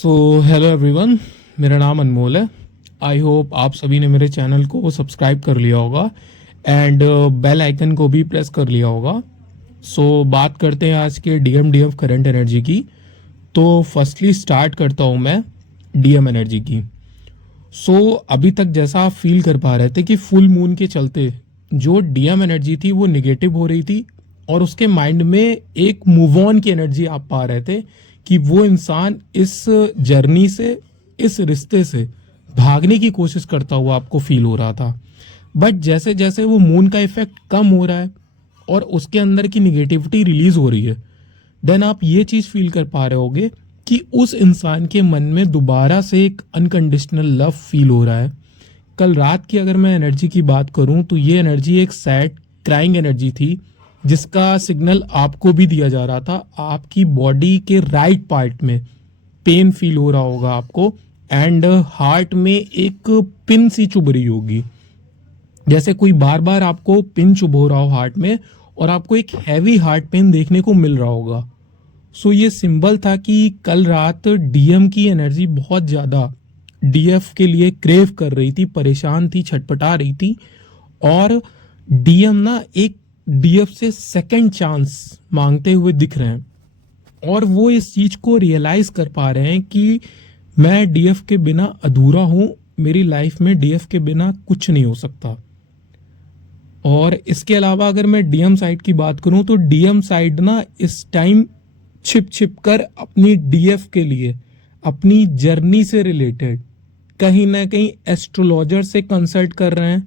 So hello everyone, मेरा नाम अनमोल है। आई होप आप सभी ने मेरे चैनल को सब्सक्राइब कर लिया होगा एंड बेल आइकन को भी प्रेस कर लिया होगा। बात करते हैं आज के डीएम करंट एनर्जी की। तो फर्स्टली स्टार्ट करता हूँ मैं डीएम एनर्जी की। अभी तक जैसा आप फील कर पा रहे थे कि फुल मून के चलते जो डीएम एनर्जी थी वो निगेटिव हो रही थी और उसके माइंड में एक मूव ऑन की एनर्जी आप पा रहे थे कि वो इंसान इस जर्नी से, इस रिश्ते से भागने की कोशिश करता हुआ आपको फील हो रहा था। बट जैसे जैसे वो मून का इफेक्ट कम हो रहा है और उसके अंदर की निगेटिविटी रिलीज हो रही है, देन आप ये चीज फील कर पा रहे होगे कि उस इंसान के मन में दोबारा से एक अनकंडीशनल लव फील हो रहा है। कल रात की अगर मैं एनर्जी की बात करूं तो ये एनर्जी एक सैड क्राइंग एनर्जी थी, जिसका सिग्नल आपको भी दिया जा रहा था। आपकी बॉडी के राइट पार्ट में पेन फील हो रहा होगा आपको एंड हार्ट में एक पिन सी चुभ रही होगी, जैसे कोई बार बार आपको पिन चुभ हो रहा हो हार्ट में और आपको एक हैवी हार्ट पेन देखने को मिल रहा होगा। ये सिंबल था कि कल रात डीएम की एनर्जी बहुत ज्यादा डीएफ के लिए क्रेव कर रही थी, परेशान थी, छटपटा रही थी। और डीएम ना एक डीएफ से सेकंड चांस मांगते हुए दिख रहे हैं और वो इस चीज को रियलाइज कर पा रहे हैं कि मैं डीएफ के बिना अधूरा हूं, मेरी लाइफ में डीएफ के बिना कुछ नहीं हो सकता। और इसके अलावा अगर मैं डीएम साइड की बात करूं तो डीएम साइड ना इस टाइम छिप छिप कर अपनी डीएफ के लिए, अपनी जर्नी से रिलेटेड कहीं ना कहीं एस्ट्रोलॉजर से कंसल्ट कर रहे हैं,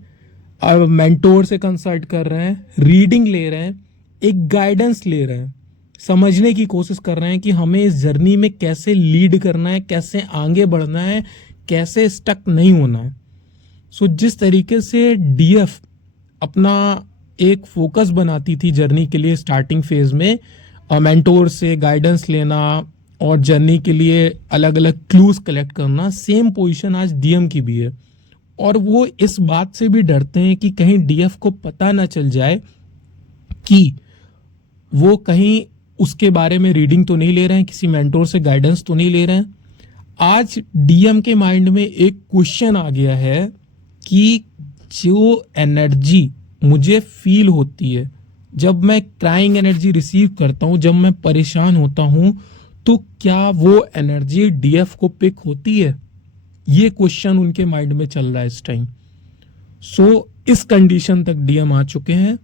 मेंटोर से कंसल्ट कर रहे हैं, रीडिंग ले रहे हैं, एक गाइडेंस ले रहे हैं, समझने की कोशिश कर रहे हैं कि हमें इस जर्नी में कैसे लीड करना है, कैसे आगे बढ़ना है, कैसे स्टक नहीं होना है। जिस तरीके से डीएफ अपना एक फोकस बनाती थी जर्नी के लिए स्टार्टिंग फेज में, मेंटोर से गाइडेंस लेना और जर्नी के लिए अलग अलग क्लूज कलेक्ट करना, सेम पोजीशन आज डीएम की भी है। और वो इस बात से भी डरते हैं कि कहीं डीएफ को पता ना चल जाए कि वो कहीं उसके बारे में रीडिंग तो नहीं ले रहे हैं, किसी मेंटोर से गाइडेंस तो नहीं ले रहे हैं। आज डीएम के माइंड में एक क्वेश्चन आ गया है कि जो एनर्जी मुझे फील होती है जब मैं क्राइंग एनर्जी रिसीव करता हूं, जब मैं परेशान होता हूं, तो क्या वो एनर्जी डीएफ को पिक होती है? ये क्वेश्चन उनके माइंड में चल रहा है इस टाइम। इस कंडीशन तक डीएम आ चुके हैं।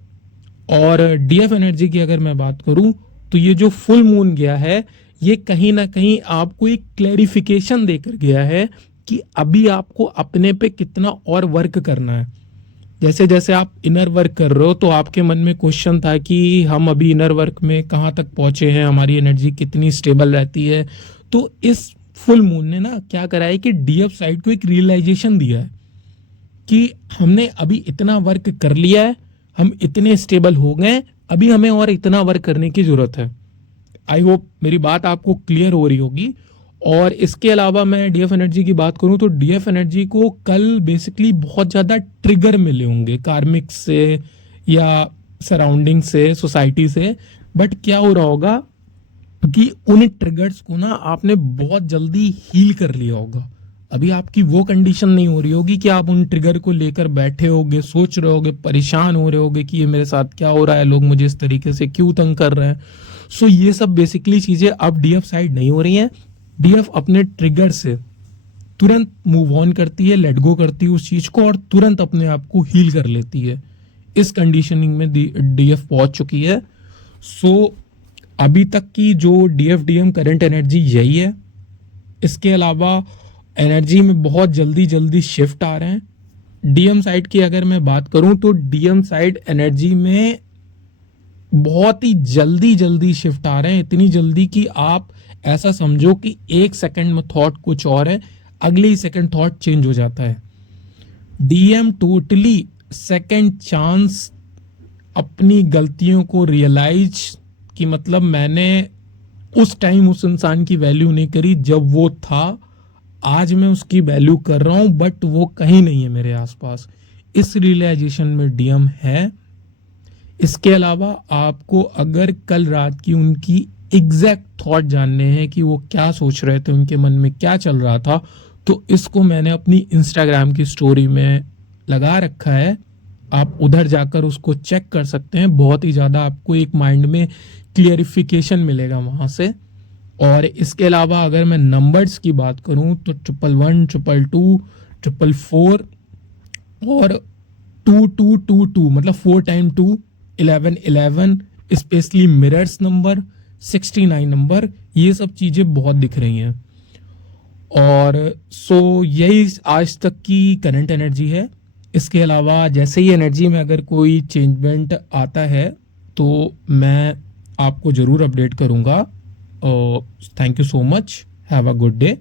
और डीएफ एनर्जी की अगर मैं बात करूं तो ये जो फुल मून गया है, ये कहीं ना कहीं आपको एक क्लैरिफिकेशन देकर गया है कि अभी आपको अपने पे कितना और वर्क करना है। जैसे जैसे आप इनर वर्क कर रहे हो तो आपके मन में क्वेश्चन था कि हम अभी इनर वर्क में कहाँ तक पहुंचे हैं, हमारी एनर्जी कितनी स्टेबल रहती है। तो इस फुल मून ने ना क्या करा है कि डीएफ साइड को एक रियलाइजेशन दिया है कि हमने अभी इतना वर्क कर लिया है, हम इतने स्टेबल हो गए, अभी हमें और इतना वर्क करने की जरूरत है। आई होप मेरी बात आपको क्लियर हो रही होगी। और इसके अलावा मैं डीएफ एनर्जी की बात करूं तो डीएफ एनर्जी को कल बेसिकली बहुत ज्यादा ट्रिगर मिले होंगे कार्मिक से या सराउंडिंग से, सोसाइटी से। बट क्या हो रहा होगा कि उन ट्रिगर्स को ना आपने बहुत जल्दी हील कर लिया होगा। अभी आपकी वो कंडीशन नहीं हो रही होगी कि आप उन ट्रिगर को लेकर बैठे होगे, सोच रहे होगे, परेशान हो रहे होगे कि ये मेरे साथ क्या हो रहा है, लोग मुझे इस तरीके से क्यों तंग कर रहे हैं। ये सब बेसिकली चीजें अब डीएफ साइड नहीं हो रही हैं। डीएफ अपने ट्रिगर से तुरंत मूव ऑन करती है, लेट गो करती है उस चीज को और तुरंत अपने आप को हील कर लेती है। इस कंडीशनिंग में डीएफ पहुंच चुकी है। अभी तक की जो डीएफ डीएम करंट एनर्जी यही है। इसके अलावा एनर्जी में बहुत जल्दी जल्दी शिफ्ट आ रहे हैं। डीएम साइड की अगर मैं बात करूं तो डीएम साइड एनर्जी में बहुत ही जल्दी जल्दी शिफ्ट आ रहे हैं, इतनी जल्दी कि आप ऐसा समझो कि एक सेकंड में थॉट कुछ और है, अगले ही सेकंड थॉट चेंज हो जाता है। डीएम टोटली सेकंड चांस अपनी गलतियों को रियलाइज कि मतलब मैंने उस टाइम उस इंसान की वैल्यू नहीं करी जब वो था, आज मैं उसकी वैल्यू कर रहा हूं बट वो कहीं नहीं है मेरे आसपास। इस रियलाइजेशन में डीएम है। इसके अलावा आपको अगर कल रात की उनकी एग्जैक्ट थॉट जानने हैं कि वो क्या सोच रहे थे, उनके मन में क्या चल रहा था, तो इसको मैंने अपनी इंस्टाग्राम की स्टोरी में लगा रखा है। आप उधर जाकर उसको चेक कर सकते हैं। बहुत ही ज़्यादा आपको एक माइंड में क्लियरिफिकेशन मिलेगा वहाँ से। और इसके अलावा अगर मैं नंबर्स की बात करूँ तो 111, 222, 444 और 2222, मतलब 4 time 2, 11 11, specially mirrors number, 69 number, ये सब चीज़ें बहुत दिख रही हैं। और यही आज तक की करंट एनर्जी है। इसके अलावा जैसे ही एनर्जी में अगर कोई चेंजमेंट आता है तो मैं आपको ज़रूर अपडेट करूँगा। Thank you so much, have a good day,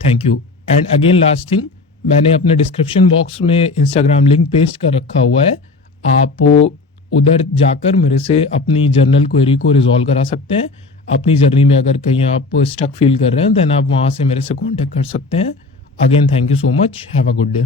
thank you. And again last thing, मैंने अपने डिस्क्रिप्शन बॉक्स में इंस्टाग्राम लिंक पेस्ट कर रखा हुआ है। आप उधर जाकर मेरे से अपनी जर्नल क्वेरी को रिजॉल्व करा सकते हैं। अपनी जर्नी में अगर कहीं आप स्टक फील कर रहे हैं देन आप वहाँ से मेरे से कांटेक्ट कर सकते हैं। Again thank you so much, have a good day.